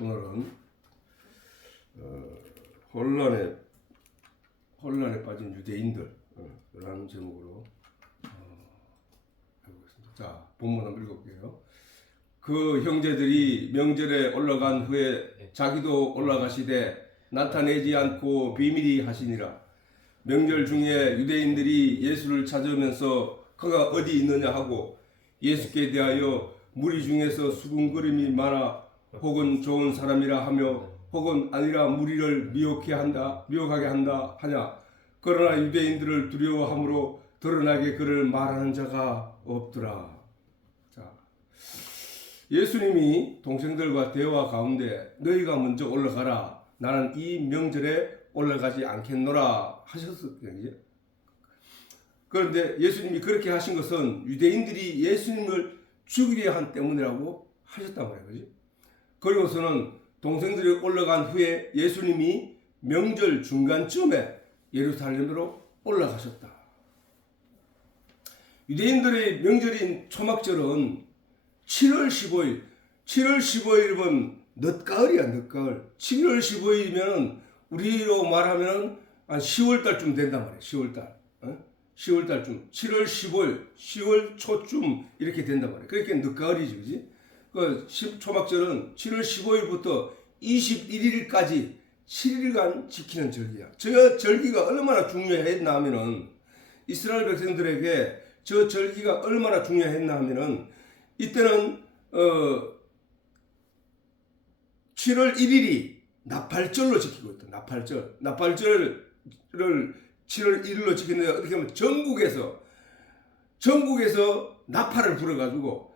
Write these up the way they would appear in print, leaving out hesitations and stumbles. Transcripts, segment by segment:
오늘은 혼란에 빠진 유대인들 라는 제목으로 해보겠습니다. 자, 본문 한번 읽어볼게요. 그 형제들이 명절에 올라간 후에 자기도 올라가시되 나타내지 않고 비밀히 하시니라. 명절 중에 유대인들이 예수를 찾으면서 그가 어디 있느냐 하고 예수께 대하여 무리 중에서 수군거림이 많아 혹은 좋은 사람이라 하며 혹은 아니라 무리를 미혹하게 한다 하냐. 그러나 유대인들을 두려워함으로 드러나게 그를 말하는 자가 없더라. 자, 예수님이 동생들과 대화 가운데 너희가 먼저 올라가라. 나는 이 명절에 올라가지 않겠노라 하셨거든요. 그런데 예수님이 그렇게 하신 것은 유대인들이 예수님을 죽이려 한 때문이라고 하셨단 말이에요. 그지? 그리고서는 동생들이 올라간 후에 예수님이 명절 중간쯤에 예루살렘으로 올라가셨다. 유대인들의 명절인 초막절은 7월 15일. 7월 15일이면 늦가을이야, 늦가을. 7월 15일이면 우리로 말하면 한 10월달쯤 된단 말이에요. 10월달. 10월달쯤. 7월 15일, 10월 초쯤 이렇게 된단 말이에요. 그러니까 늦가을이지, 그지? 그 초막절은 7월 15일부터 21일까지 7일간 지키는 절기야. 저 절기가 얼마나 중요했나 하면은 이스라엘 백성들에게 저 절기가 얼마나 중요했나 하면은 이때는 7월 1일이 나팔절로 지키고 있다. 나팔절을 7월 1일로 지키는데 어떻게 하면 전국에서 나팔을 불어가지고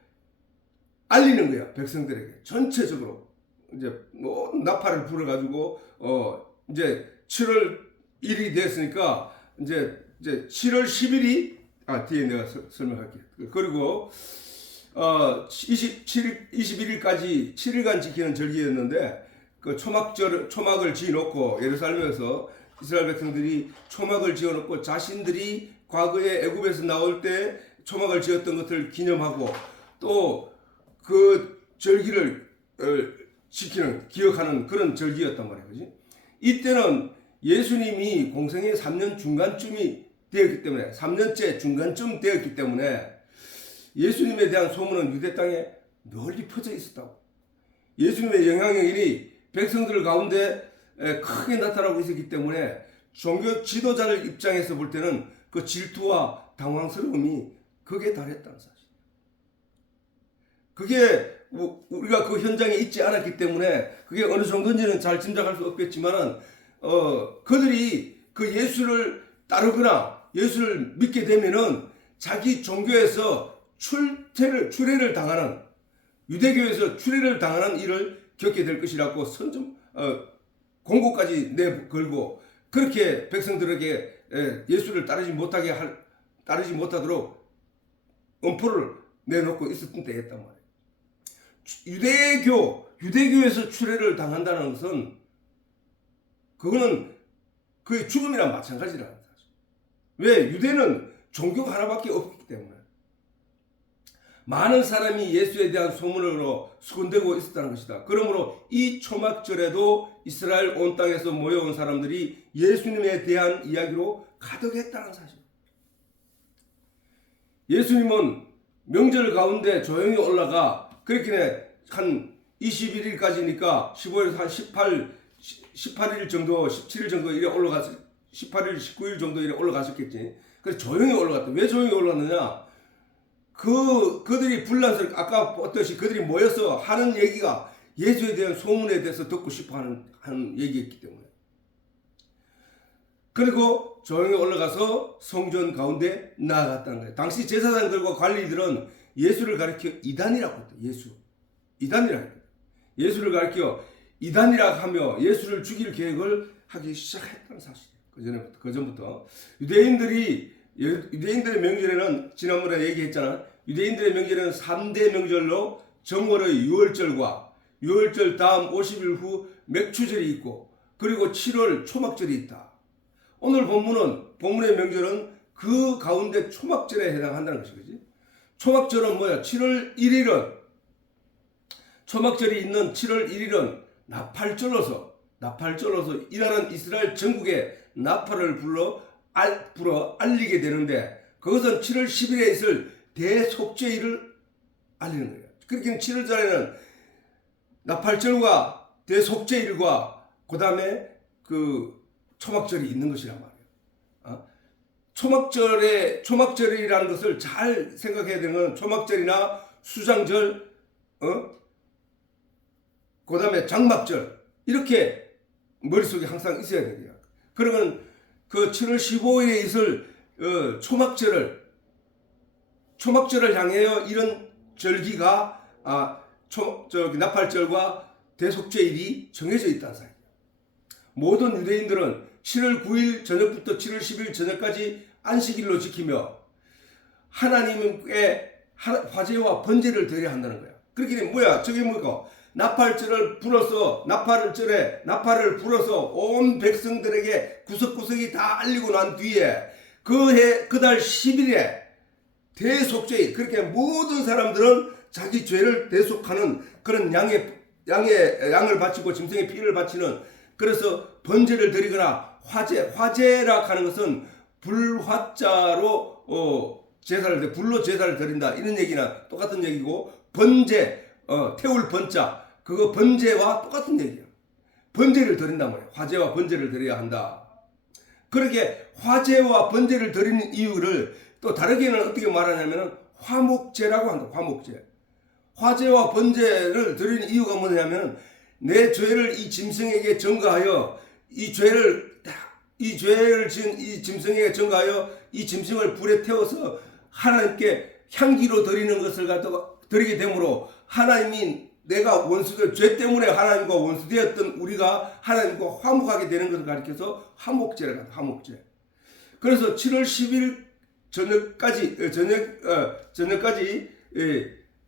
알리는 거야. 백성들에게 전체적으로 이제 뭐 나팔을 불어가지고 이제 7월 1일이 됐으니까 이제 7월 10일이 뒤에 내가 설명할게. 그리고 21일까지 7일간 지키는 절기였는데 그 초막을 지어놓고 예루살렘에서 이스라엘 백성들이 초막을 지어놓고 자신들이 과거에 애굽에서 나올 때 초막을 지었던 것을 기념하고 또 그 절기를 기억하는 그런 절기였단 말이에요. 그지? 이때는 예수님이 공생의 3년 중간쯤이 되었기 때문에 3년째 중간쯤 되었기 때문에 예수님에 대한 소문은 유대 땅에 널리 퍼져 있었다고. 예수님의 영향력이 백성들 가운데 크게 나타나고 있었기 때문에 종교 지도자들 입장에서 볼 때는 그 질투와 당황스러움이 극에 달했다는 사실. 그게 우리가 그 현장에 있지 않았기 때문에 그게 어느 정도인지는 잘 짐작할 수 없겠지만은 그들이 그 예수를 따르거나 예수를 믿게 되면은 자기 종교에서 출애를 당하는 유대교에서 출애를 당하는 일을 겪게 될 것이라고 공고까지 내걸고 그렇게 백성들에게 예수를 따르지 못하도록 엄포를 내놓고 있었던 때였단 말이에요. 유대교에서 출애를 당한다는 것은 그거는 그의 죽음이랑 마찬가지라는 사실. 왜? 유대는 종교가 하나밖에 없기 때문에 많은 사람이 예수에 대한 소문으로 수군되고 있었다는 것이다. 그러므로 이 초막절에도 이스라엘 온 땅에서 모여온 사람들이 예수님에 대한 이야기로 가득했다는 사실. 예수님은 명절 가운데 조용히 올라가 그렇게 한 21일까지니까 15일에서 한 18일 정도, 17일 정도 이래 올라가서 18일, 19일 정도 이래 올라가셨겠지. 그래서 조용히 올라갔다. 왜 조용히 올라갔느냐? 그들이 불란스럽게 아까 봤듯이 그들이 모여서 하는 얘기가 예수에 대한 소문에 대해서 듣고 싶어 하는 얘기였기 때문에. 그리고 조용히 올라가서 성전 가운데 나아갔다는 거예요. 당시 제사장들과 관리들은 예수를 가리켜 이단이라고 했다. 이단이라고 했다. 예수를 가리켜 이단이라고 하며 예수를 죽일 계획을 하기 시작했다는 사실이에요. 그 전부터. 유대인들의 명절에는 지난번에 얘기했잖아. 유대인들의 명절에는 3대 명절로 정월의 유월절과 유월절 다음 50일 후 맥추절이 있고 그리고 7월 초막절이 있다. 오늘 본문의 명절은 그 가운데 초막절에 해당한다는 것이지. 초막절은 뭐야? 7월 1일은 초막절이 있는 7월 1일은 나팔절로서 이날은 이스라엘 전국에 나팔을 불어 알리게 되는데, 그것은 7월 10일에 있을 대속죄일을 알리는 거예요. 그렇게 7월 달에는 나팔절과 대속죄일과 그 다음에 그 초막절이 있는 것이란 말이에요. 초막절이라는 것을 잘 생각해야 되는 건, 초막절이나 수장절, 그 다음에 장막절, 이렇게 머릿속에 항상 있어야 돼요. 그러면 그 7월 15일에 있을 초막절을 향하여 이런 절기가 나팔절과 대속죄일이 정해져 있다는 사실이에요. 모든 유대인들은 7월 9일 저녁부터 7월 10일 저녁까지 안식일로 지키며 하나님께 화제와 번제를 드려야 한다는 거야. 그렇게 되면 뭐야? 저게 뭐가? 나팔을 불어서 온 백성들에게 구석구석이 다 알리고 난 뒤에 그달 10일에 대속죄일, 그렇게 모든 사람들은 자기 죄를 대속하는 그런 양을 바치고 짐승의 피를 바치는, 그래서 번제를 드리거나 화제라 하는 것은 불화자로 불로 제사를 드린다, 이런 얘기나 똑같은 얘기고, 번제, 태울 번자, 그거 번제와 똑같은 얘기예요. 번제를 드린단 말이에요. 화제와 번제를 드려야 한다. 그렇게 화제와 번제를 드리는 이유를 또 다르게는 어떻게 말하냐면 화목제라고 한다. 화목제. 화제와 번제를 드리는 이유가 뭐냐면, 내 죄를 이 짐승에게 전가하여 이 죄를 지은 이 짐승에게 전가하여 이 짐승을 불에 태워서 하나님께 향기로 드리는 것을 갖다가 드리게 되므로, 하나님이 내가 죄 때문에 하나님과 원수되었던 우리가 하나님과 화목하게 되는 것을 가리켜서 화목제라고 합니다. 화목제. 그래서 7월 10일 저녁까지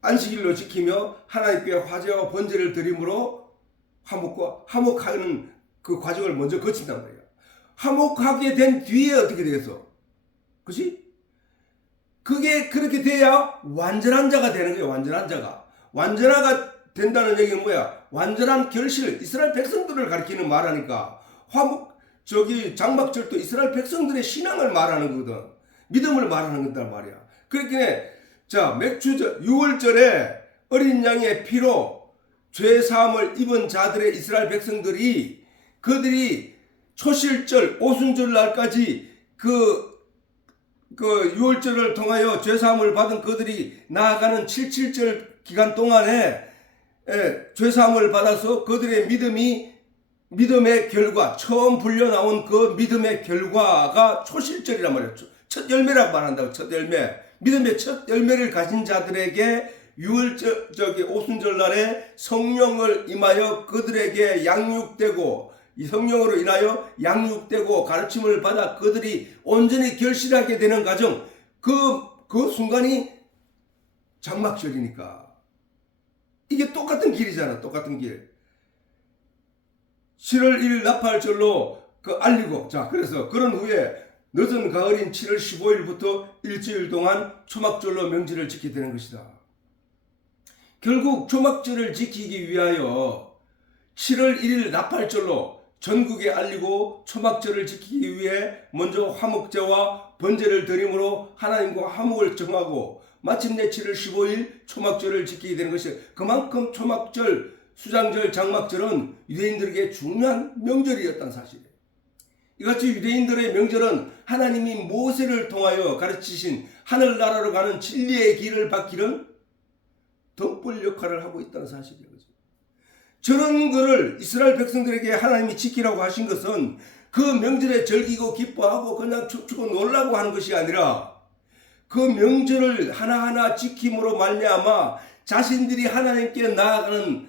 안식일로 지키며 하나님께 화제와 번제를 드림으로 화목하는 그 과정을 먼저 거친단 말이에요. 화목하게 된 뒤에 어떻게 되겠어? 그치? 그게 그렇게 돼야 완전한 자가 되는 거예요. 완전한 자가 된다는 얘기는 뭐야? 완전한 결실, 이스라엘 백성들을 가리키는 말하니까, 장막절도 이스라엘 백성들의 신앙을 말하는 거거든. 믿음을 말하는 거단 말이야. 그렇게 자, 6월절에 어린 양의 피로 죄 사함을 입은 자들의 이스라엘 백성들이, 그들이 초실절 오순절 날까지 그 6월절을 통하여 죄 사함을 받은 그들이 나아가는 77절 기간 동안에 죄 사함을 받아서 그들의 믿음의 결과, 처음 불려 나온 그 믿음의 결과가 초실절이란 말이에요. 첫 열매라고 말한다고. 첫 열매. 믿음의 첫 열매를 가진 자들에게 오순절 날에 성령을 임하여 그들에게 양육되고, 이 성령으로 인하여 양육되고 가르침을 받아 그들이 온전히 결실하게 되는 과정, 그 순간이 장막절이니까. 이게 똑같은 길이잖아. 똑같은 길. 7월 1일 나팔절로 알리고, 자, 그래서 그런 후에 늦은 가을인 7월 15일부터 일주일 동안 초막절로 명절을 지키게 되는 것이다. 결국 초막절을 지키기 위하여 7월 1일 나팔절로 전국에 알리고, 초막절을 지키기 위해 먼저 화목제와 번제를 드림으로 하나님과 화목을 정하고, 마침내 7월 15일 초막절을 지키게 되는 것이, 그만큼 초막절, 수장절, 장막절은 유대인들에게 중요한 명절이었다는 사실이에요. 이같이 유대인들의 명절은 하나님이 모세를 통하여 가르치신 하늘나라로 가는 진리의 길을 받기는 등불 역할을 하고 있다는 사실이에요. 저런 것을 이스라엘 백성들에게 하나님이 지키라고 하신 것은 그 명절에 즐기고 기뻐하고 그냥 춤추고 놀라고 하는 것이 아니라, 그 명절을 하나하나 지킴으로 말미암아 자신들이 하나님께 나아가는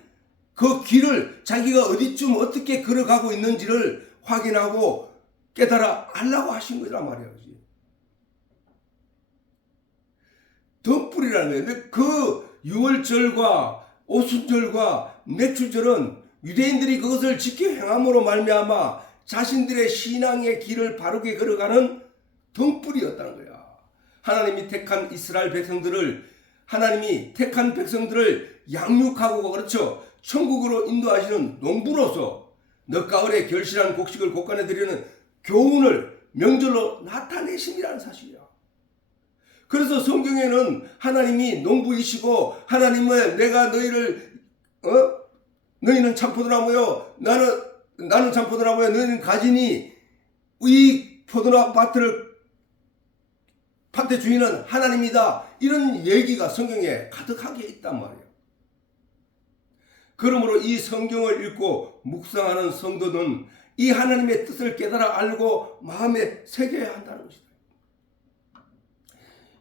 그 길을 자기가 어디쯤 어떻게 걸어가고 있는지를 확인하고 깨달아 알라고 하신 거란 말이야. 등불이라는 거예요. 근데 그 6월절과 오순절과 맥주절은 유대인들이 그것을 지켜 행함으로 말미암아 자신들의 신앙의 길을 바르게 걸어가는 등불이었다는 거야. 하나님이 택한 백성들을 양육하고, 그렇죠, 천국으로 인도하시는 농부로서 늦가을에 결실한 곡식을 곡간에 드리는 교훈을 명절로 나타내심이라는 사실이야. 그래서 성경에는 하나님이 농부이시고 하나님은 내가 너희를 너희는 참포도나무요 나는 참포도나무요 너희는 가지니 이 포도나무 밭의 주인은 하나님이다. 이런 얘기가 성경에 가득하게 있단 말이에요. 그러므로 이 성경을 읽고 묵상하는 성도는 이 하나님의 뜻을 깨달아 알고 마음에 새겨야 한다는 것이다.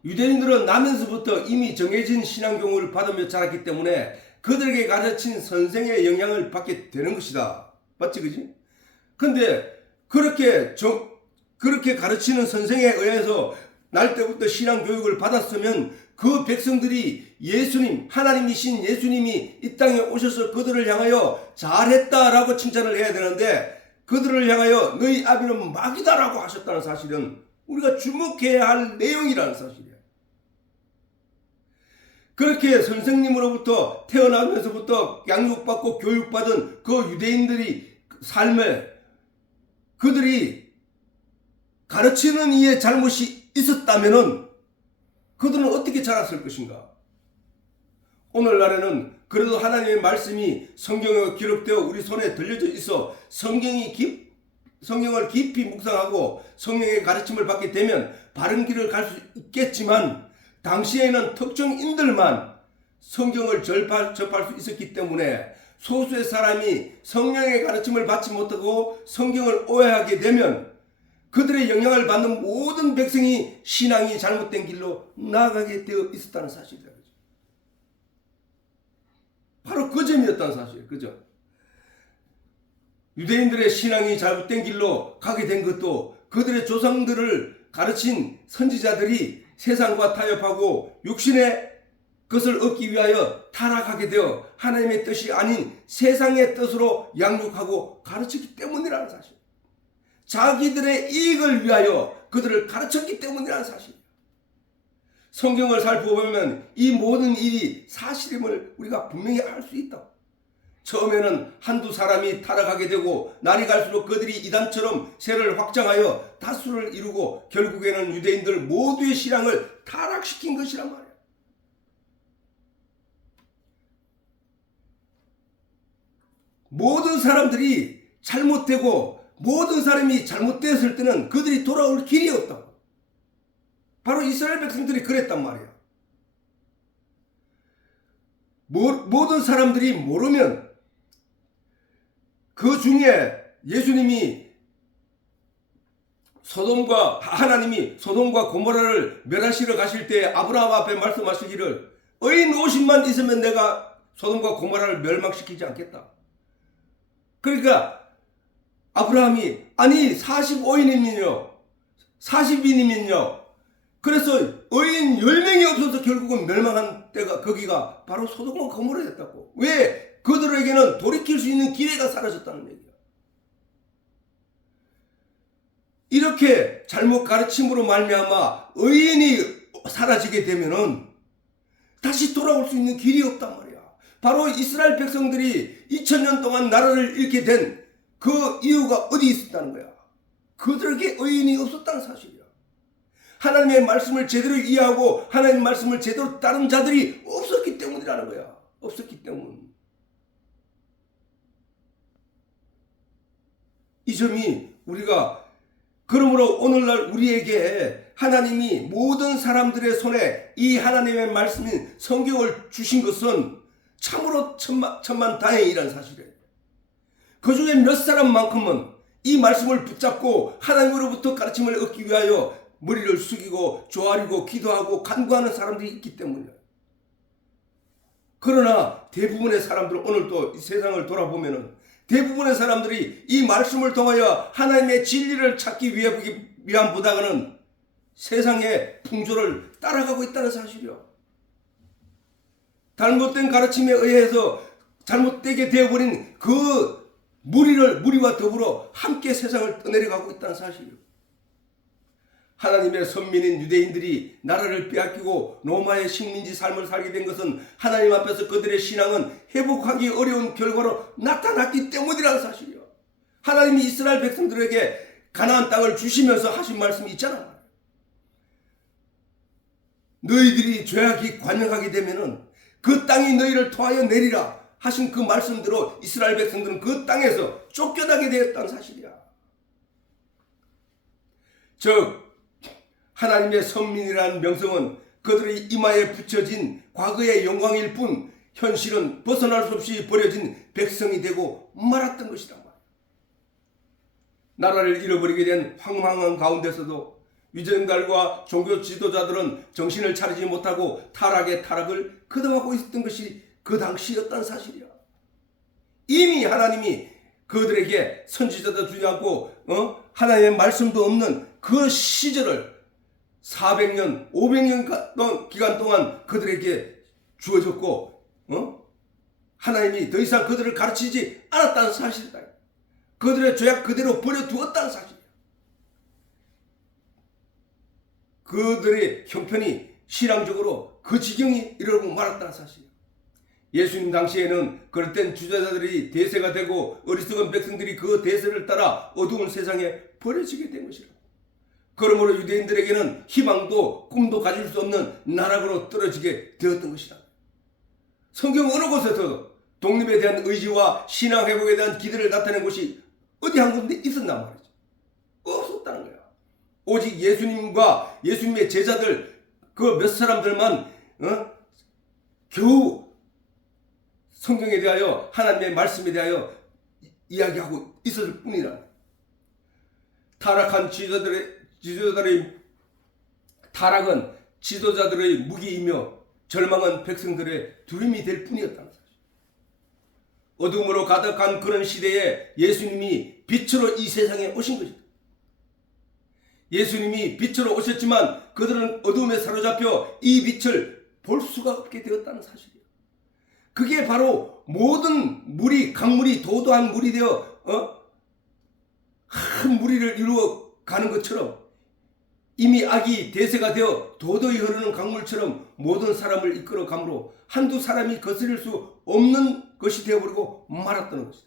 유대인들은 나면서부터 이미 정해진 신앙 교육을 받으며 자랐기 때문에 그들에게 가르친 선생의 영향을 받게 되는 것이다. 맞지, 그지? 근데 그렇게 가르치는 선생에 의해서 날 때부터 신앙 교육을 받았으면 그 백성들이 하나님이신 예수님이 이 땅에 오셔서 그들을 향하여 잘했다라고 칭찬을 해야 되는데 그들을 향하여 너희 아비는 마귀다라고 하셨다는 사실은 우리가 주목해야 할 내용이라는 사실이에요. 그렇게 선생님으로부터 태어나면서부터 양육받고 교육받은 그 유대인들이 삶에 그들이 가르치는 이에 잘못이 있었다면은 그들은 어떻게 자랐을 것인가? 오늘날에는 그래도 하나님의 말씀이 성경에 기록되어 우리 손에 들려져 있어 성경을 깊이 묵상하고 성령의 가르침을 받게 되면 바른 길을 갈 수 있겠지만 당시에는 특정인들만 성경을 접할 수 있었기 때문에 소수의 사람이 성령의 가르침을 받지 못하고 성경을 오해하게 되면 그들의 영향을 받는 모든 백성이 신앙이 잘못된 길로 나아가게 되어 있었다는 사실이다. 바로 그 점이었다는 사실이에요. 그죠? 유대인들의 신앙이 잘못된 길로 가게 된 것도 그들의 조상들을 가르친 선지자들이 세상과 타협하고 육신의 것을 얻기 위하여 타락하게 되어 하나님의 뜻이 아닌 세상의 뜻으로 양육하고 가르쳤기 때문이라는 사실. 자기들의 이익을 위하여 그들을 가르쳤기 때문이라는 사실. 성경을 살펴보면 이 모든 일이 사실임을 우리가 분명히 알 수 있다. 처음에는 한두 사람이 타락하게 되고 날이 갈수록 그들이 이단처럼 세를 확장하여 다수를 이루고 결국에는 유대인들 모두의 신앙을 타락시킨 것이란 말이야. 모든 사람들이 잘못되고 모든 사람이 잘못되었을 때는 그들이 돌아올 길이 없다고. 바로 이스라엘 백성들이 그랬단 말이야. 모든 사람들이 모르면 그 중에 예수님이 하나님이 소돔과 고모라를 멸하시러 가실 때 아브라함 앞에 말씀하시기를 의인 50만 있으면 내가 소돔과 고모라를 멸망시키지 않겠다. 그러니까 아브라함이 아니 45인이면요 40인이면요 그래서 의인 10명이 없어서 결국은 멸망한 때가 거기가 바로 소돔과 고모라였다고. 왜? 그들에게는 돌이킬 수 있는 기회가 사라졌다는 얘기야. 이렇게 잘못 가르침으로 말미암아 의인이 사라지게 되면은 다시 돌아올 수 있는 길이 없단 말이야. 바로 이스라엘 백성들이 2000년 동안 나라를 잃게 된 그 이유가 어디 있었다는 거야. 그들에게 의인이 없었다는 사실이야. 하나님의 말씀을 제대로 이해하고 하나님의 말씀을 제대로 따른 자들이 없었기 때문이라는 거야. 없었기 때문. 이 점이 우리가 그러므로 오늘날 우리에게 하나님이 모든 사람들의 손에 이 하나님의 말씀인 성경을 주신 것은 참으로 천만다행이라는 사실이에요. 그 중에 몇 사람만큼은 이 말씀을 붙잡고 하나님으로부터 가르침을 얻기 위하여 머리를 숙이고 조아리고 기도하고 간구하는 사람들이 있기 때문이에요. 그러나 대부분의 사람들 오늘 또 이 세상을 돌아보면은 대부분의 사람들이 이 말씀을 통하여 하나님의 진리를 찾기 위함보다는 세상의 풍조를 따라가고 있다는 사실이요. 잘못된 가르침에 의해서 잘못되게 되어버린 그 무리와 더불어 함께 세상을 떠내려가고 있다는 사실이요. 하나님의 선민인 유대인들이 나라를 빼앗기고 로마의 식민지 삶을 살게 된 것은 하나님 앞에서 그들의 신앙은 회복하기 어려운 결과로 나타났기 때문이라는 사실이요. 하나님이 이스라엘 백성들에게 가나안 땅을 주시면서 하신 말씀이 있잖아. 너희들이 죄악이 관영하게 되면은 그 땅이 너희를 토하여 내리라 하신 그 말씀대로 이스라엘 백성들은 그 땅에서 쫓겨나게 되었다는 사실이야. 즉 하나님의 선민이라는 명성은 그들의 이마에 붙여진 과거의 영광일 뿐 현실은 벗어날 수 없이 버려진 백성이 되고 말았던 것이다. 나라를 잃어버리게 된 황망한 가운데서도 위정달과 종교 지도자들은 정신을 차리지 못하고 타락의 타락을 거듭하고 있었던 것이 그 당시였다는 사실이야. 이미 하나님이 그들에게 선지자도 주지 않고 하나님의 말씀도 없는 그 시절을 400년, 500년 기간 동안 그들에게 주어졌고 하나님이 더 이상 그들을 가르치지 않았다는 사실이다. 그들의 죄악 그대로 버려두었다는 사실이야. 그들의 형편이 신앙적으로 그 지경이 이르고 말았다는 사실이야. 예수님 당시에는 그럴 땐 주자들이 대세가 되고 어리석은 백성들이 그 대세를 따라 어두운 세상에 버려지게 된 것이라. 그러므로 유대인들에게는 희망도 꿈도 가질 수 없는 나락으로 떨어지게 되었던 것이다. 성경 어느 곳에서 독립에 대한 의지와 신앙 회복에 대한 기대를 나타낸 곳이 어디 한 군데 있었단 말이죠. 없었다는 거야. 오직 예수님과 예수님의 제자들 그 몇 사람들만 겨우 성경에 대하여 하나님의 말씀에 대하여 이야기하고 있었을 뿐이라. 타락한 지도자들의 타락은 지도자들의 무기이며 절망한 백성들의 두려움이 될 뿐이었다는 사실. 어둠으로 가득한 그런 시대에 예수님이 빛으로 이 세상에 오신 것이다. 예수님이 빛으로 오셨지만 그들은 어둠에 사로잡혀 이 빛을 볼 수가 없게 되었다는 사실이에요. 그게 바로 모든 물이 강물이 도도한 물이 되어 큰 무리를 이루어 가는 것처럼 이미 악이 대세가 되어 도도히 흐르는 강물처럼 모든 사람을 이끌어 가므로 한두 사람이 거스릴 수 없는 것이 되어버리고 말았던 것이다.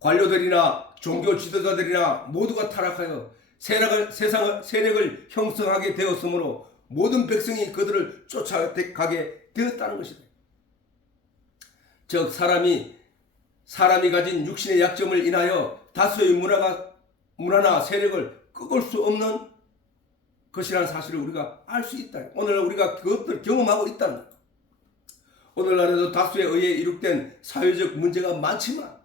관료들이나 종교 지도자들이나 모두가 타락하여 세력을 형성하게 되었으므로 모든 백성이 그들을 쫓아가게 되었다는 것이다. 즉 사람이 가진 육신의 약점을 인하여 다수의 문화나 세력을 꺾을 수 없는 것이라는 사실을 우리가 알 수 있다. 오늘 우리가 그것들을 경험하고 있다는 거예요. 오늘날에도 다수에 의해 이룩된 사회적 문제가 많지만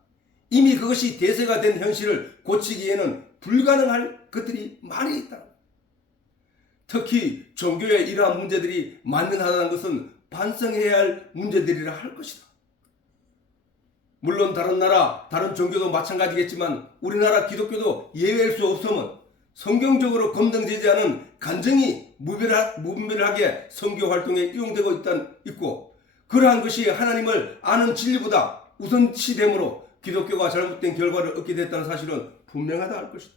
이미 그것이 대세가 된 현실을 고치기에는 불가능할 것들이 많이 있다. 특히 종교의 이러한 문제들이 만연하다는 것은 반성해야 할 문제들이라 할 것이다. 물론 다른 나라, 다른 종교도 마찬가지겠지만 우리나라 기독교도 예외일 수 없음은 성경적으로 검증되지 간증이 무분별하게 선교 활동에 이용되고 있고 그러한 것이 하나님을 아는 진리보다 우선시되므로 기독교가 잘못된 결과를 얻게 됐다는 사실은 분명하다 할 것이다.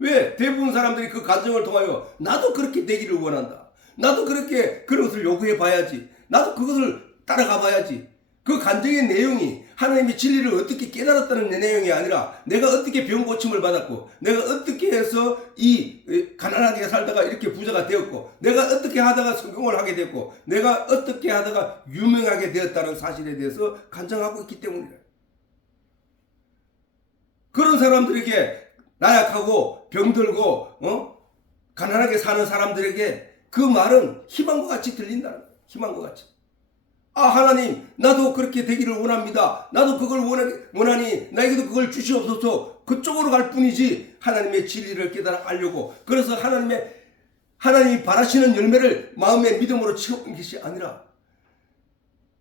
왜? 대부분 사람들이 그 간증을 통하여 나도 그렇게 되기를 원한다. 나도 그렇게 그것을 요구해 봐야지. 나도 그것을 따라가 봐야지. 그 간증의 내용이 하나님의 진리를 어떻게 깨달았다는 내용이 아니라 내가 어떻게 병 고침을 받았고 내가 어떻게 해서 이 가난하게 살다가 이렇게 부자가 되었고 내가 어떻게 하다가 성공을 하게 됐고 내가 어떻게 하다가 유명하게 되었다는 사실에 대해서 간증하고 있기 때문이다. 그런 사람들에게 나약하고 병들고 가난하게 사는 사람들에게 그 말은 희망과 같이 들린다는 거예요. 희망과 같이. 아 하나님 나도 그렇게 되기를 원합니다. 나도 그걸 원하니 나에게도 그걸 주시옵소서. 그쪽으로 갈 뿐이지 하나님의 진리를 깨달아 알려고 그래서 하나님이 바라시는 열매를 마음의 믿음으로 채우는 것이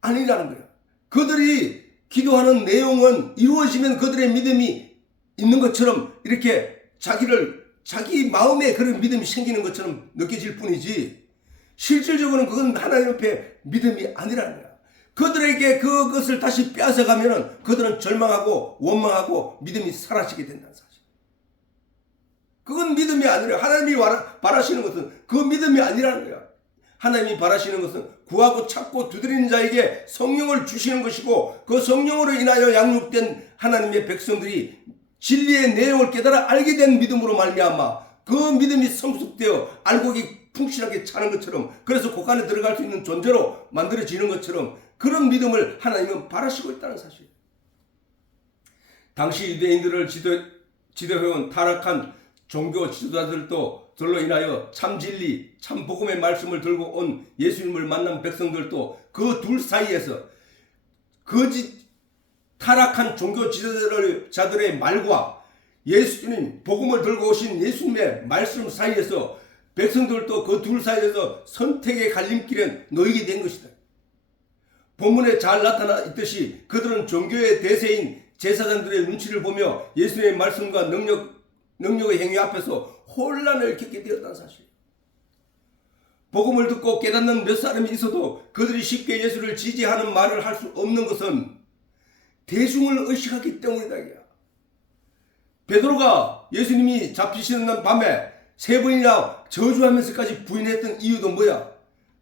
아니라는 거예요. 그들이 기도하는 내용은 이루어지면 그들의 믿음이 있는 것처럼 이렇게 자기 마음에 그런 믿음이 생기는 것처럼 느껴질 뿐이지 실질적으로는 그건 하나님 앞에 믿음이 아니라는 거야. 그들에게 그것을 다시 빼앗아가면은 그들은 절망하고 원망하고 믿음이 사라지게 된다는 사실. 그건 믿음이 아니라 하나님이 바라시는 것은 그 믿음이 아니라는 거야. 하나님이 바라시는 것은 구하고 찾고 두드리는 자에게 성령을 주시는 것이고 그 성령으로 인하여 양육된 하나님의 백성들이 진리의 내용을 깨달아 알게 된 믿음으로 말미암아 그 믿음이 성숙되어 알곡이 풍실하게 차는 것처럼 그래서 곳간에 들어갈 수 있는 존재로 만들어지는 것처럼 그런 믿음을 하나님은 바라시고 있다는 사실. 당시 유대인들을 지도해온 타락한 종교 지도자들도 들로 인하여 참 진리, 참 복음의 말씀을 들고 온 예수님을 만난 백성들도 그 둘 사이에서 거짓 타락한 종교 지도자들의 말과 예수님 복음을 들고 오신 예수님의 말씀 사이에서 백성들도 그 둘 사이에서 선택의 갈림길에 놓이게 된 것이다. 본문에 잘 나타나 있듯이 그들은 종교의 대세인 제사장들의 눈치를 보며 예수님의 말씀과 능력의 행위 앞에서 혼란을 겪게 되었다는 사실. 복음을 듣고 깨닫는 몇 사람이 있어도 그들이 쉽게 예수를 지지하는 말을 할 수 없는 것은 대중을 의식하기 때문이다. 베드로가 예수님이 잡히시는 밤에 3번이나 저주하면서까지 부인했던 이유도 뭐야?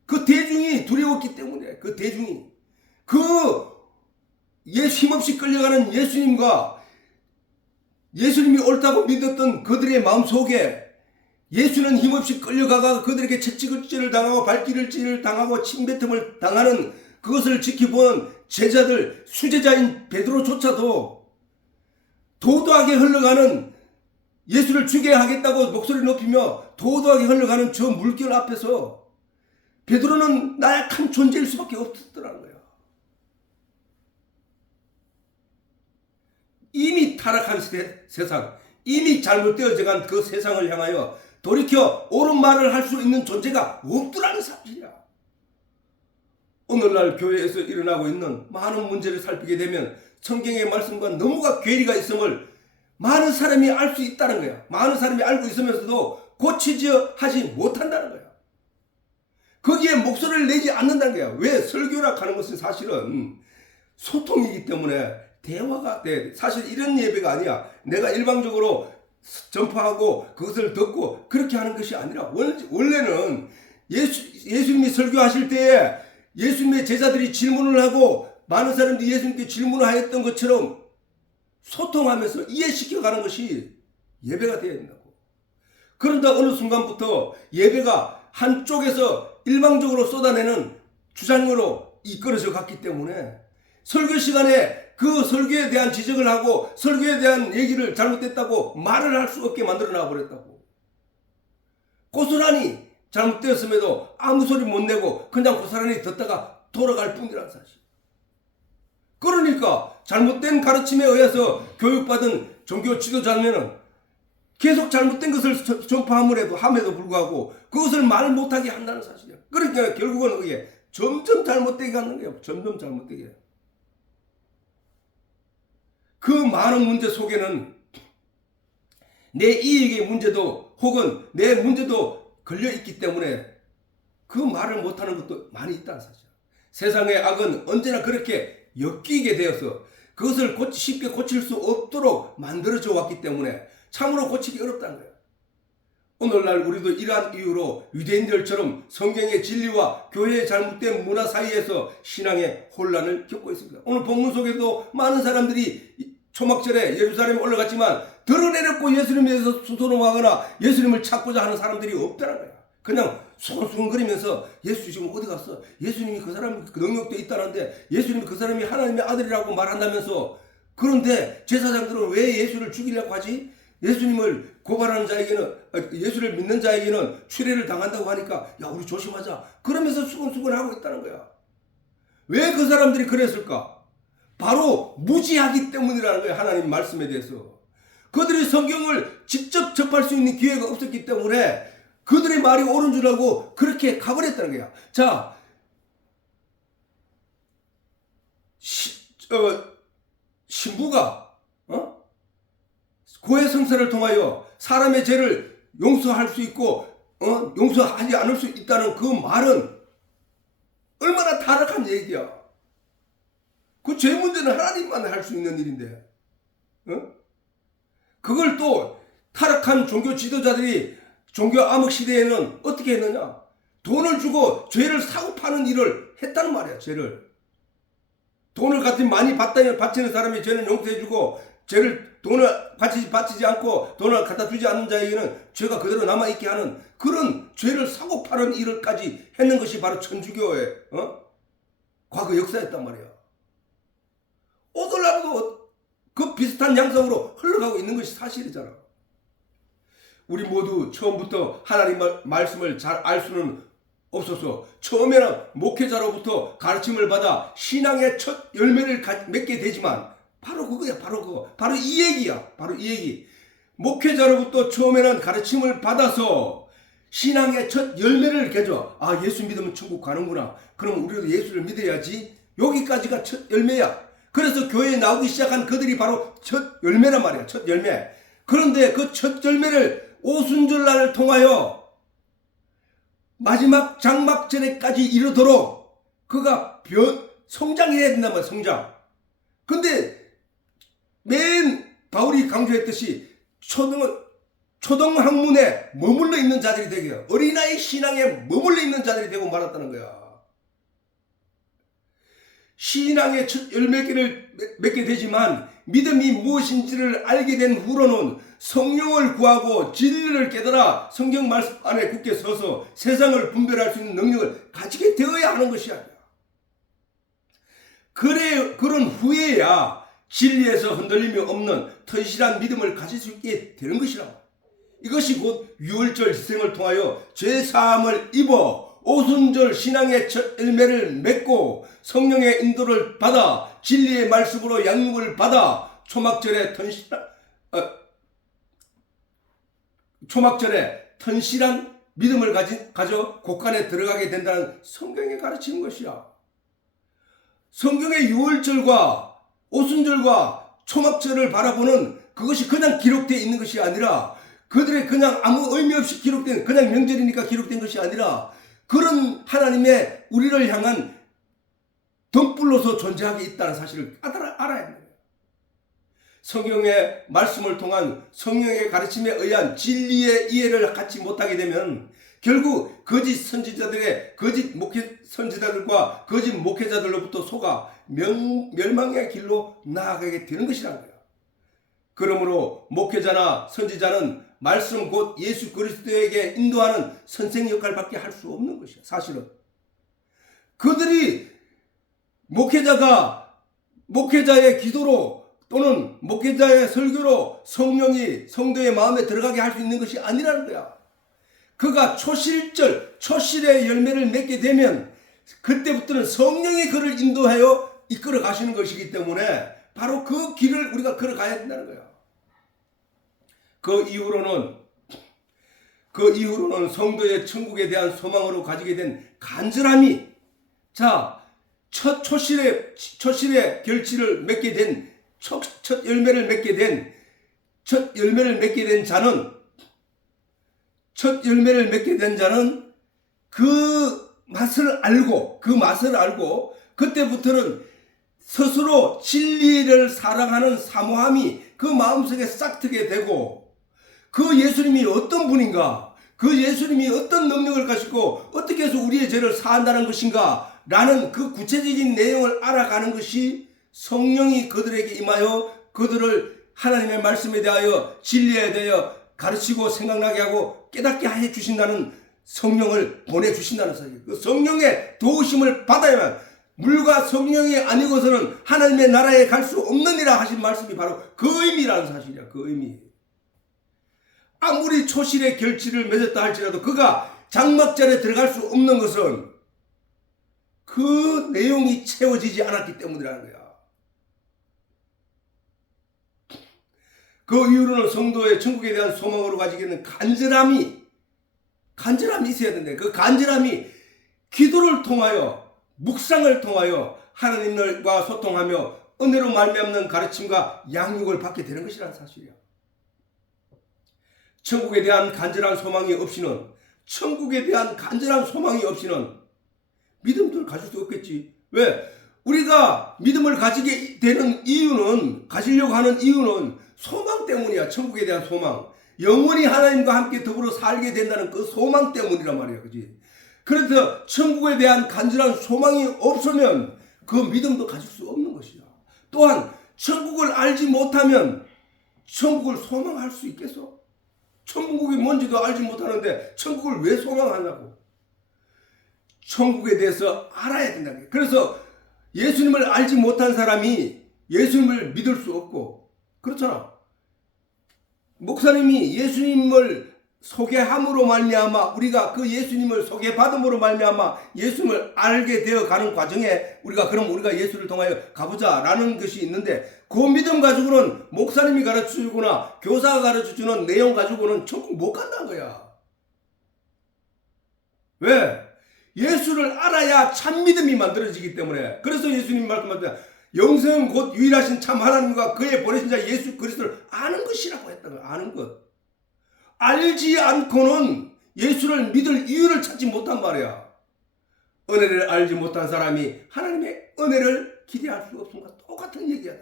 그 대중이 두려웠기 때문에. 그 대중이 힘없이 끌려가는 예수님과 예수님이 옳다고 믿었던 그들의 마음속에 예수는 힘없이 끌려가가 그들에게 채찍질을 당하고 발길질을 당하고 침뱉음을 당하는 그것을 지켜본 제자들, 수제자인 베드로조차도 도도하게 흘러가는 예수를 죽게 하겠다고 목소리 높이며 도도하게 흘러가는 저 물결 앞에서 베드로는 나약한 존재일 수밖에 없었더라는 거예요. 이미 타락한 세상, 이미 잘못되어져간 그 세상을 향하여 돌이켜 옳은 말을 할 수 있는 존재가 없더라는 사실이야. 오늘날 교회에서 일어나고 있는 많은 문제를 살피게 되면 성경의 말씀과 너무가 괴리가 있음을 많은 사람이 알 수 있다는 거야. 많은 사람이 알고 있으면서도 고치지 하지 못한다는 거야. 거기에 목소리를 내지 않는다는 거야. 왜? 설교라 하는 것은 사실은 소통이기 때문에 대화가 돼. 사실 이런 예배가 아니야. 내가 일방적으로 전파하고 그것을 듣고 그렇게 하는 것이 아니라 원래는 예수님이 설교하실 때에 예수님의 제자들이 질문을 하고 많은 사람들이 예수님께 질문을 하였던 것처럼 소통하면서 이해시켜가는 것이 예배가 되어야 된다고. 그런데 어느 순간부터 예배가 한쪽에서 일방적으로 쏟아내는 주장으로 이끌어져 갔기 때문에 설교 시간에 그 설교에 대한 지적을 하고 설교에 대한 얘기를 잘못됐다고 말을 할 수 없게 만들어 놔버렸다고. 고스란히 잘못되었음에도 아무 소리 못 내고 그냥 고스란히 듣다가 돌아갈 뿐이라는 사실. 그러니까 잘못된 가르침에 의해서 교육받은 종교 지도자면은 계속 잘못된 것을 전파함에도 불구하고 그것을 말 못하게 한다는 사실이야. 그러니까 결국은 그게 점점 잘못되게 하는 거예요. 점점 잘못되게. 그 많은 문제 속에는 내 이익의 문제도 혹은 내 문제도 걸려있기 때문에 그 말을 못하는 것도 많이 있다는 사실. 세상의 악은 언제나 그렇게 엮이게 되어서 그것을 쉽게 고칠 수 없도록 만들어져 왔기 때문에 참으로 고치기 어렵다는 거예요. 오늘날 우리도 이러한 이유로 유대인들처럼 성경의 진리와 교회의 잘못된 문화 사이에서 신앙의 혼란을 겪고 있습니다. 오늘 본문 속에도 많은 사람들이 초막절에 예루살렘에 올라갔지만 드러내놓고 예수님에 대해서 수소문하거나 예수님을 찾고자 하는 사람들이 없다는 거야. 그냥 수근수근거리면서 예수 지금 어디 갔어? 예수님이 그 사람 능력도 있다는데 예수님이 그 사람이 하나님의 아들이라고 말한다면서. 그런데 제사장들은 왜 예수를 죽이려고 하지? 예수님을 고발하는 자에게는, 예수를 믿는 자에게는 추례를 당한다고 하니까 야 우리 조심하자 그러면서 수근수근하고 있다는 거야. 왜 그 사람들이 그랬을까? 바로 무지하기 때문이라는 거예요. 하나님 말씀에 대해서 그들이 성경을 직접 접할 수 있는 기회가 없었기 때문에 그들의 말이 옳은 줄 알고 그렇게 가버렸다는 거야. 자, 신부가 고해 성사를 통하여 사람의 죄를 용서할 수 있고 용서하지 않을 수 있다는 그 말은 얼마나 타락한 얘기야. 그 죄 문제는 하나님만 할 수 있는 일인데 그걸 또 타락한 종교 지도자들이 종교 암흑 시대에는 어떻게 했느냐? 돈을 주고 죄를 사고 파는 일을 했다는 말이야. 죄를. 돈을 많이 바치는 사람이 죄는 용서해주고 돈을 바치지 않고 돈을 갖다 주지 않는 자에게는 죄가 그대로 남아있게 하는 그런 죄를 사고 파는 일을까지 했는 것이 바로 천주교의 과거 역사였단 말이야. 오늘날도 그 비슷한 양상으로 흘러가고 있는 것이 사실이잖아. 우리 모두 처음부터 하나님 말씀을 잘 알 수는 없어서 처음에는 목회자로부터 가르침을 받아 신앙의 첫 열매를 맺게 되지만 바로 그거야. 바로 그거. 바로 이 얘기야. 바로 이 얘기. 목회자로부터 처음에는 가르침을 받아서 신앙의 첫 열매를 개줘. 아, 예수 믿으면 천국 가는구나. 그럼 우리도 예수를 믿어야지. 여기까지가 첫 열매야. 그래서 교회에 나오기 시작한 그들이 바로 첫 열매란 말이야. 첫 열매. 그런데 그 첫 열매를 오순절날을 통하여 마지막 장막절에까지 이르도록 그가 성장해야 된단 말이야. 성장. 근데 맨 바울이 강조했듯이 초등학문에 머물러 있는 자들이 되게 해요. 어린아이 신앙에 머물러 있는 자들이 되고 말았다는 거야. 신앙의 첫 열매를 맺게 되지만 믿음이 무엇인지를 알게 된 후로는 성령을 구하고 진리를 깨달아 성경 말씀 안에 굳게 서서 세상을 분별할 수 있는 능력을 가지게 되어야 하는 것이야. 그런 후에야 진리에서 흔들림이 없는 튼실한 믿음을 가질 수 있게 되는 것이라. 이것이 곧 유월절 희생을 통하여 죄사함을 입어 오순절 신앙의 첫 열매를 맺고 성령의 인도를 받아 진리의 말씀으로 양육을 받아 초막절에 튼실한 믿음을 가져 곳간에 들어가게 된다는 성경에 가르치는 것이야. 성경의 유월절과 오순절과 초막절을 바라보는 그것이 그냥 기록되어 있는 것이 아니라 그들의 그냥 아무 의미 없이 기록된 그냥 명절이니까 기록된 것이 아니라 그런 하나님의 우리를 향한 등불로서 존재하게 있다는 사실을 알아야 합니다. 성경의 말씀을 통한 성령의 가르침에 의한 진리의 이해를 갖지 못하게 되면 결국 거짓 선지자들의 거짓 목회 선지자들과 거짓 목회자들로부터 속아 멸망의 길로 나아가게 되는 것이라는 거예요. 그러므로 목회자나 선지자는 말씀 곧 예수 그리스도에게 인도하는 선생 역할밖에 할 수 없는 것이야. 사실은 그들이 목회자의 기도로 또는 목회자의 설교로 성령이 성도의 마음에 들어가게 할 수 있는 것이 아니라는 거야. 그가 초실의 열매를 맺게 되면 그때부터는 성령이 그를 인도하여 이끌어 가시는 것이기 때문에 바로 그 길을 우리가 걸어가야 된다는 거야. 그 이후로는 성도의 천국에 대한 소망으로 가지게 된 간절함이 초실의 결실을 맺게 된 첫 열매를 맺게 된 자는 그 맛을 알고 그때부터는 스스로 진리를 사랑하는 사모함이 그 마음속에 싹트게 되고 그 예수님이 어떤 분인가, 그 예수님이 어떤 능력을 가지고 어떻게 해서 우리의 죄를 사한다는 것인가 라는 그 구체적인 내용을 알아가는 것이 성령이 그들에게 임하여 그들을 하나님의 말씀에 대하여 진리에 대하여 가르치고 생각나게 하고 깨닫게 해 주신다는 성령을 보내주신다는 사실. 그 성령의 도우심을 받아야만 물과 성령이 아니고서는 하나님의 나라에 갈 수 없느니라 하신 말씀이 바로 그 의미라는 사실이야. 그 의미. 아무리 초실의 결실을 맺었다 할지라도 그가 장막절에 들어갈 수 없는 것은 그 내용이 채워지지 않았기 때문이라는 거야. 그 이후로는 성도의 천국에 대한 소망으로 가지게 되는 간절함이 있어야 된다. 그 간절함이 기도를 통하여 묵상을 통하여 하나님과 소통하며 은혜로 말미암는 가르침과 양육을 받게 되는 것이라는 사실이야. 천국에 대한 간절한 소망이 없이는 믿음을 가질 수 없겠지. 왜? 우리가 믿음을 가지려고 하는 이유는 소망 때문이야. 천국에 대한 소망. 영원히 하나님과 함께 더불어 살게 된다는 그 소망 때문이란 말이야. 그지? 그래서 천국에 대한 간절한 소망이 없으면 그 믿음도 가질 수 없는 것이야. 또한 천국을 알지 못하면 천국을 소망할 수 있겠어? 천국이 뭔지도 알지 못하는데 천국을 왜 소망하냐고. 천국에 대해서 알아야 된다는 거예요. 그래서 예수님을 알지 못한 사람이 예수님을 믿을 수 없고, 그렇잖아. 목사님이 예수님을 소개함으로 말미암아 우리가 그 예수님을 소개받음으로 말미암아 예수님을 알게 되어 가는 과정에 우리가 예수를 통하여 가보자라는 것이 있는데, 그 믿음 가지고는 목사님이 가르쳐주거나 교사가 가르쳐주는 내용 가지고는 천국 못 간다는 거야. 왜? 예수를 알아야 참 믿음이 만들어지기 때문에. 그래서 예수님이 말씀하셨다. 영생 곧 유일하신 참 하나님과 그의 보내신 자 예수 그리스도를 아는 것이라고 했다는 거야. 아는 것. 알지 않고는 예수를 믿을 이유를 찾지 못한 말이야. 은혜를 알지 못한 사람이 하나님의 은혜를 기대할 수 없음과 똑같은 얘기야.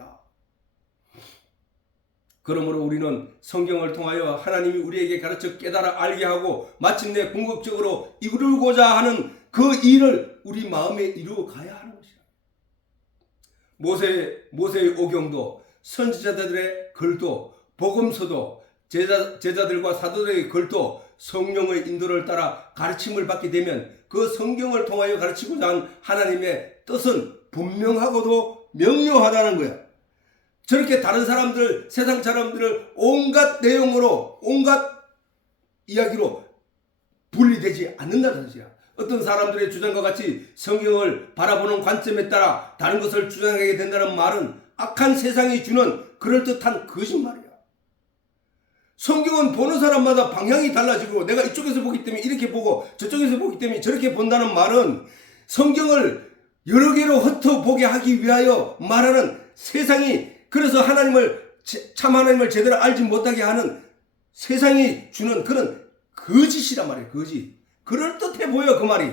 그러므로 우리는 성경을 통하여 하나님이 우리에게 가르쳐 깨달아 알게 하고 마침내 궁극적으로 이루고자 하는 그 일을 우리 마음에 이루어 가야 하는 것이야. 모세의 오경도, 선지자들의 글도, 복음서도, 제자들과 사도들의 글도 성령의 인도를 따라 가르침을 받게 되면 그 성경을 통하여 가르치고자 한 하나님의 뜻은 분명하고도 명료하다는 거야. 저렇게 다른 사람들, 세상 사람들을 온갖 내용으로, 온갖 이야기로 분리되지 않는다는 것이야. 어떤 사람들의 주장과 같이 성경을 바라보는 관점에 따라 다른 것을 주장하게 된다는 말은 악한 세상이 주는 그럴듯한 거짓말이야. 성경은 보는 사람마다 방향이 달라지고 내가 이쪽에서 보기 때문에 이렇게 보고 저쪽에서 보기 때문에 저렇게 본다는 말은 성경을 여러 개로 흩어보게 하기 위하여 말하는 세상이, 그래서 참 하나님을 제대로 알지 못하게 하는 세상이 주는 그런 거짓이란 말이에요. 거짓. 그럴듯해 보여 그 말이.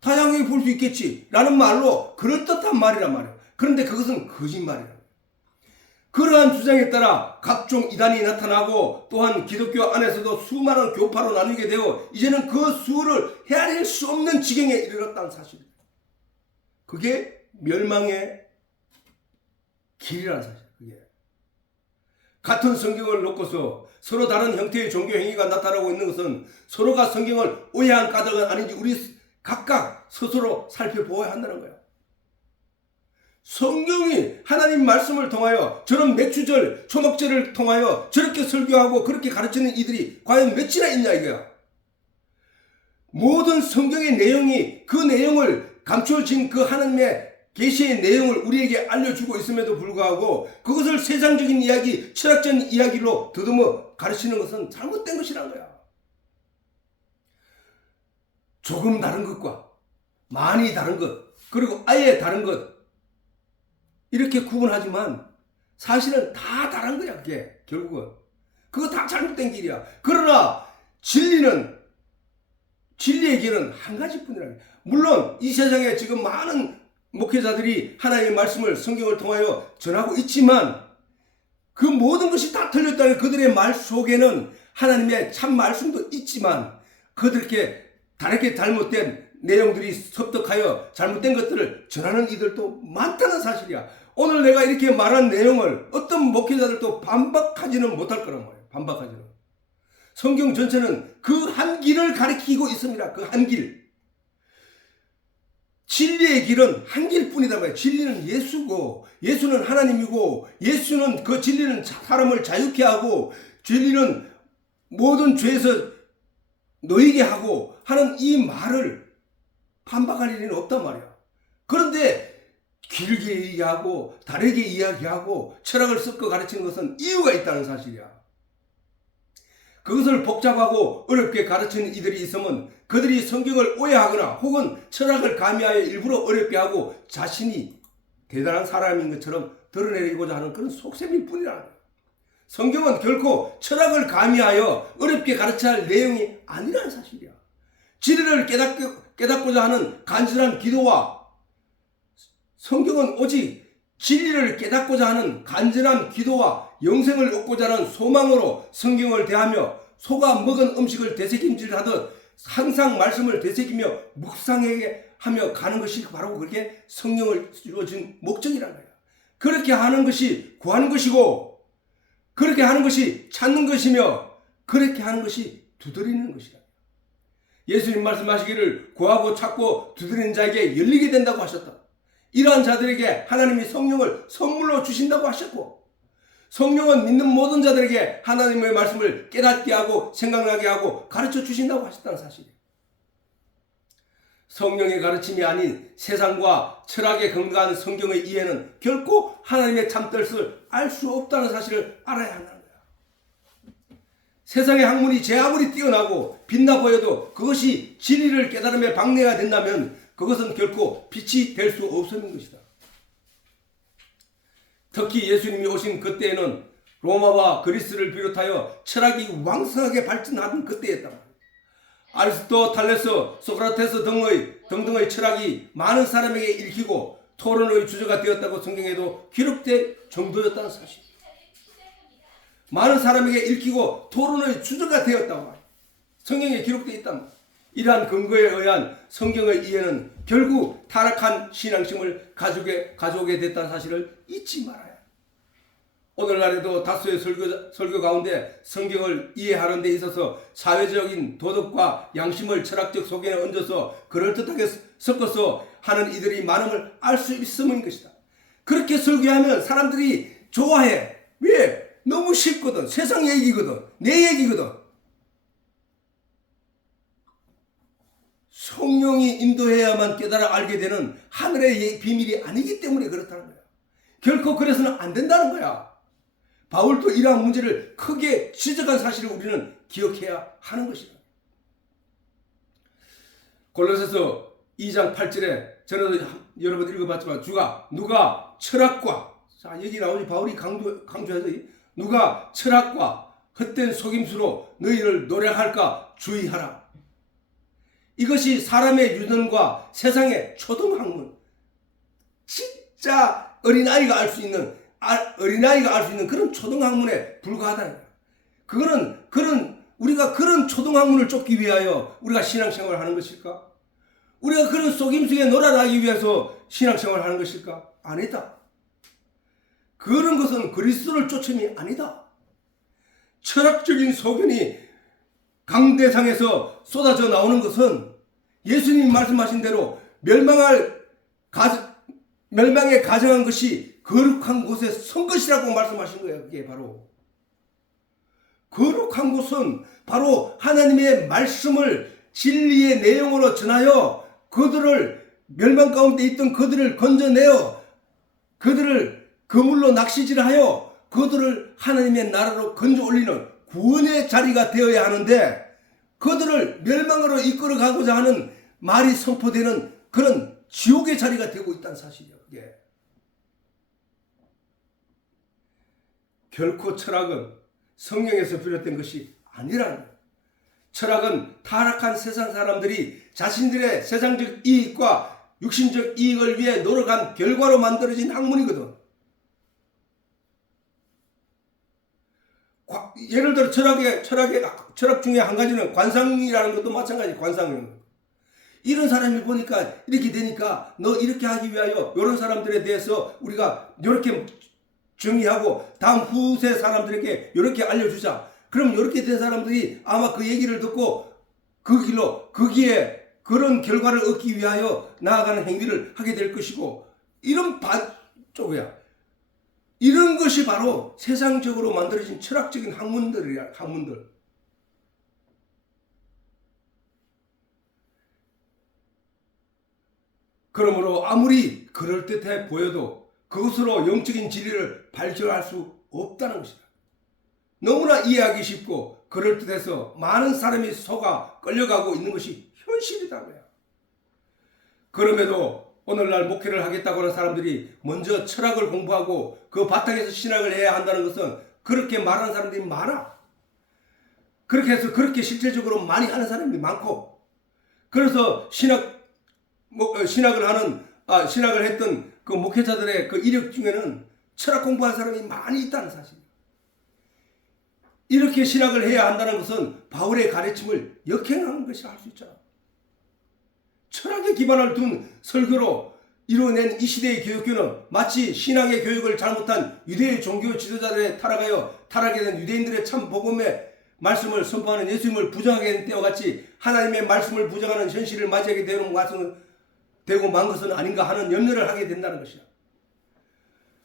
다양하게 볼 수 있겠지 라는 말로 그럴듯한 말이란 말이에요. 그런데 그것은 거짓말이에요. 그러한 주장에 따라 각종 이단이 나타나고 또한 기독교 안에서도 수많은 교파로 나뉘게 되어 이제는 그 수를 헤아릴 수 없는 지경에 이르렀다는 사실입니다. 그게 멸망의 길이라는 사실이에요. 그게. 같은 성경을 놓고서 서로 다른 형태의 종교 행위가 나타나고 있는 것은 서로가 성경을 오해한 까닭은 아닌지 우리 각각 스스로 살펴보아야 한다는 거예요. 성경이 하나님 말씀을 통하여 저런 맥주절, 초목절을 통하여 저렇게 설교하고 그렇게 가르치는 이들이 과연 몇이나 있냐 이거야. 모든 성경의 내용이 그 내용을 감춰진 그 하나님의 계시의 내용을 우리에게 알려주고 있음에도 불구하고 그것을 세상적인 이야기, 철학적인 이야기로 더듬어 가르치는 것은 잘못된 것이란 거야. 조금 다른 것과 많이 다른 것, 그리고 아예 다른 것, 이렇게 구분하지만 사실은 다 다른 거야. 그게 결국은 그거 다 잘못된 길이야. 그러나 진리의 길은 한 가지뿐이라. 물론 이 세상에 지금 많은 목회자들이 하나님의 말씀을 성경을 통하여 전하고 있지만 그 모든 것이 다 틀렸다는 그들의 말 속에는 하나님의 참 말씀도 있지만 그들께 다르게 잘못된 내용들이 섭득하여 잘못된 것들을 전하는 이들도 많다는 사실이야. 오늘 내가 이렇게 말한 내용을 어떤 목회자들도 반박하지는 못할 거란 말이에요. 반박하지는. 성경 전체는 그 한 길을 가리키고 있습니다. 그 한 길. 진리의 길은 한 길뿐이다 말이에요. 진리는 예수고, 예수는 하나님이고, 예수는 그 진리는 사람을 자유케 하고, 진리는 모든 죄에서 놓이게 하고 하는 이 말을 반박할 일은 없단 말이야. 그런데 길게 얘기하고 다르게 이야기하고 철학을 섞어 가르치는 것은 이유가 있다는 사실이야. 그것을 복잡하고 어렵게 가르치는 이들이 있으면 그들이 성경을 오해하거나 혹은 철학을 가미하여 일부러 어렵게 하고 자신이 대단한 사람인 것처럼 드러내고자 하는 그런 속셈일 뿐이라는 거야. 성경은 결코 철학을 가미하여 어렵게 가르쳐야 할 내용이 아니라는 사실이야. 진리를 깨닫고자 하는 간절한 기도와 성경은 오직 진리를 깨닫고자 하는 간절한 기도와 영생을 얻고자 하는 소망으로 성경을 대하며 소가 먹은 음식을 되새김질하듯 항상 말씀을 되새기며 묵상하게 하며 가는 것이 바로 그렇게 성령을 주어진 목적이라는 거예요. 그렇게 하는 것이 구하는 것이고, 그렇게 하는 것이 찾는 것이며, 그렇게 하는 것이 두드리는 것이다. 예수님 말씀하시기를 구하고 찾고 두드리는 자에게 열리게 된다고 하셨다. 이러한 자들에게 하나님이 성령을 선물로 주신다고 하셨고, 성령은 믿는 모든 자들에게 하나님의 말씀을 깨닫게 하고 생각나게 하고 가르쳐 주신다고 하셨다는 사실이에요. 성령의 가르침이 아닌 세상과 철학에 근거한 성경의 이해는 결코 하나님의 참뜻을 알 수 없다는 사실을 알아야 한다는 거야. 세상의 학문이 제 아무리 뛰어나고 빛나 보여도 그것이 진리를 깨달음에 방해가 된다면 그것은 결코 빛이 될 수 없는 것이다. 특히 예수님이 오신 그때에는 로마와 그리스를 비롯하여 철학이 왕성하게 발전하던 그때였다. 아리스토, 탈레스, 소크라테스 등등의 철학이 많은 사람에게 읽히고 토론의 주제가 되었다고 성경에도 기록될 정도였다는 사실. 많은 사람에게 읽히고 토론의 주제가 되었다고 성경에 기록되어 있다. 이러한 근거에 의한 성경의 이해는 결국 타락한 신앙심을 가져오게 됐다는 사실을 잊지 말아야 합니다. 오늘날에도 다수의 설교 가운데 성경을 이해하는 데 있어서 사회적인 도덕과 양심을 철학적 속에 얹어서 그럴듯하게 섞어서 하는 이들이 많음을 알 수 있음인 것이다. 그렇게 설교하면 사람들이 좋아해. 왜? 너무 쉽거든. 세상 얘기거든. 내 얘기거든. 성령이 인도해야만 깨달아 알게 되는 하늘의 비밀이 아니기 때문에 그렇다는 거야. 결코 그래서는 안 된다는 거야. 바울도 이러한 문제를 크게 지적한 사실을 우리는 기억해야 하는 것이다. 골로새서 2장 8절에 저는 여러 번 읽어봤지만 누가 철학과, 자 여기 나오지 바울이 강조해서 누가 철학과 헛된 속임수로 너희를 노력할까 주의하라. 이것이 사람의 유전과 세상의 초등학문, 진짜 어린아이가 알 수 있는 그런 초등학문에 불과하다는 거야. 우리가 그런 초등학문을 쫓기 위하여 우리가 신앙생활을 하는 것일까? 우리가 그런 속임수에 놀아나기 위해서 신앙생활을 하는 것일까? 아니다. 그런 것은 그리스도를 쫓음이 아니다. 철학적인 소견이 강대상에서 쏟아져 나오는 것은 예수님이 말씀하신 대로 멸망에 가정한 것이 거룩한 곳에 선 것이라고 말씀하신 거예요. 그게 바로 거룩한 곳은 바로 하나님의 말씀을 진리의 내용으로 전하여 그들을 멸망 가운데 있던 그들을 건져내어 그들을 그물로 낚시질하여 그들을 하나님의 나라로 건져 올리는 구원의 자리가 되어야 하는데 그들을 멸망으로 이끌어가고자 하는 말이 선포되는 그런 지옥의 자리가 되고 있다는 사실이에요. 그게. 결코 철학은 성령에서 비롯된 것이 아니라는 거예요. 철학은 타락한 세상 사람들이 자신들의 세상적 이익과 육신적 이익을 위해 노력한 결과로 만들어진 학문이거든. 예를 들어 철학 중에 한 가지는 관상이라는 것도 마찬가지예요. 관상이라는 것. 이런 사람이 보니까 이렇게 되니까 너 이렇게 하기 위하여 이런 사람들에 대해서 우리가 이렇게 정의하고 다음 후세 사람들에게 이렇게 알려주자. 그럼 이렇게 된 사람들이 아마 그 얘기를 듣고 그 길로 거기에 그런 결과를 얻기 위하여 나아가는 행위를 하게 될 것이고 이런 쪽이야. 이런 것이 바로 세상적으로 만들어진 철학적인 학문들이야. 학문들. 그러므로 아무리 그럴듯해 보여도 그것으로 영적인 진리를 발견할 수 없다는 것이다. 너무나 이해하기 쉽고 그럴듯해서 많은 사람이 속아 끌려가고 있는 것이 현실이다. 그럼에도 오늘날 목회를 하겠다고 하는 사람들이 먼저 철학을 공부하고 그 바탕에서 신학을 해야 한다는 것은 그렇게 말하는 사람들이 많아. 그렇게 해서 그렇게 실제적으로 많이 하는 사람들이 많고 그래서 신학을 했던 그 목회자들의 그 이력 중에는 철학 공부한 사람이 많이 있다는 사실이에요. 이렇게 신학을 해야 한다는 것은 바울의 가르침을 역행하는 것이 할 수 있잖아. 철학에 기반을 둔 설교로 이루어낸 이 시대의 기독교는 마치 신앙의 교육을 잘못한 유대의 종교 지도자들에 타락하게 된 유대인들의 참 복음의 말씀을 선포하는 예수님을 부정하게 된 때와 같이 하나님의 말씀을 부정하는 현실을 맞이하게 되고 만 것은 아닌가 하는 염려를 하게 된다는 것이야.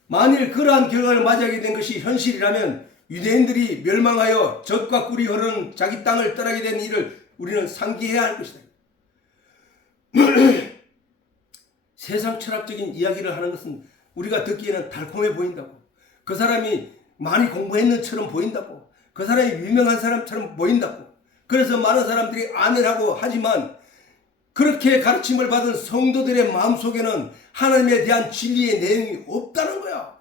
만일 그러한 결과를 맞이하게 된 것이 현실이라면 유대인들이 멸망하여 젖과 꿀이 흐르는 자기 땅을 떠나게 된 일을 우리는 상기해야 할 것이다. 세상 철학적인 이야기를 하는 것은 우리가 듣기에는 달콤해 보인다고, 그 사람이 많이 공부했는처럼 보인다고, 그 사람이 유명한 사람처럼 보인다고, 그래서 많은 사람들이 아멘하고 하지만 그렇게 가르침을 받은 성도들의 마음속에는 하나님에 대한 진리의 내용이 없다는 거야.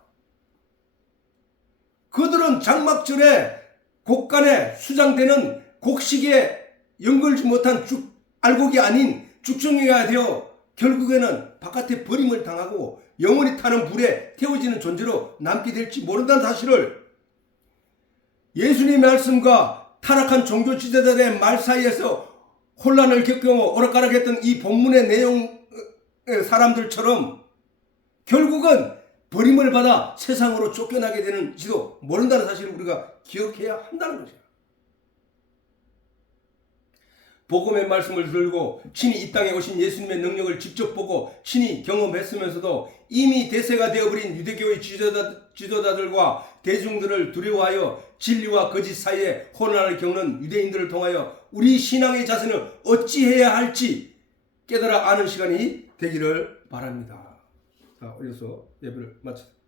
그들은 장막절에 곡간에 수장되는 곡식에 연결지 못한 알곡이 아닌 죽정이가 되어 결국에는 바깥에 버림을 당하고 영원히 타는 불에 태워지는 존재로 남게 될지 모른다는 사실을 예수님의 말씀과 타락한 종교 지도자들의 말 사이에서 혼란을 겪고 오락가락했던 이 본문의 내용 사람들처럼 결국은 버림을 받아 세상으로 쫓겨나게 되는지도 모른다는 사실을 우리가 기억해야 한다는 것이야. 복음의 말씀을 들고 친히 이 땅에 오신 예수님의 능력을 직접 보고 친히 경험했으면서도 이미 대세가 되어버린 유대교의 지도자들과 대중들을 두려워하여 진리와 거짓 사이에 혼란을 겪는 유대인들을 통하여 우리 신앙의 자세는 어찌해야 할지 깨달아 아는 시간이 되기를 바랍니다. 자, 어려서 예배를 마치겠습니다.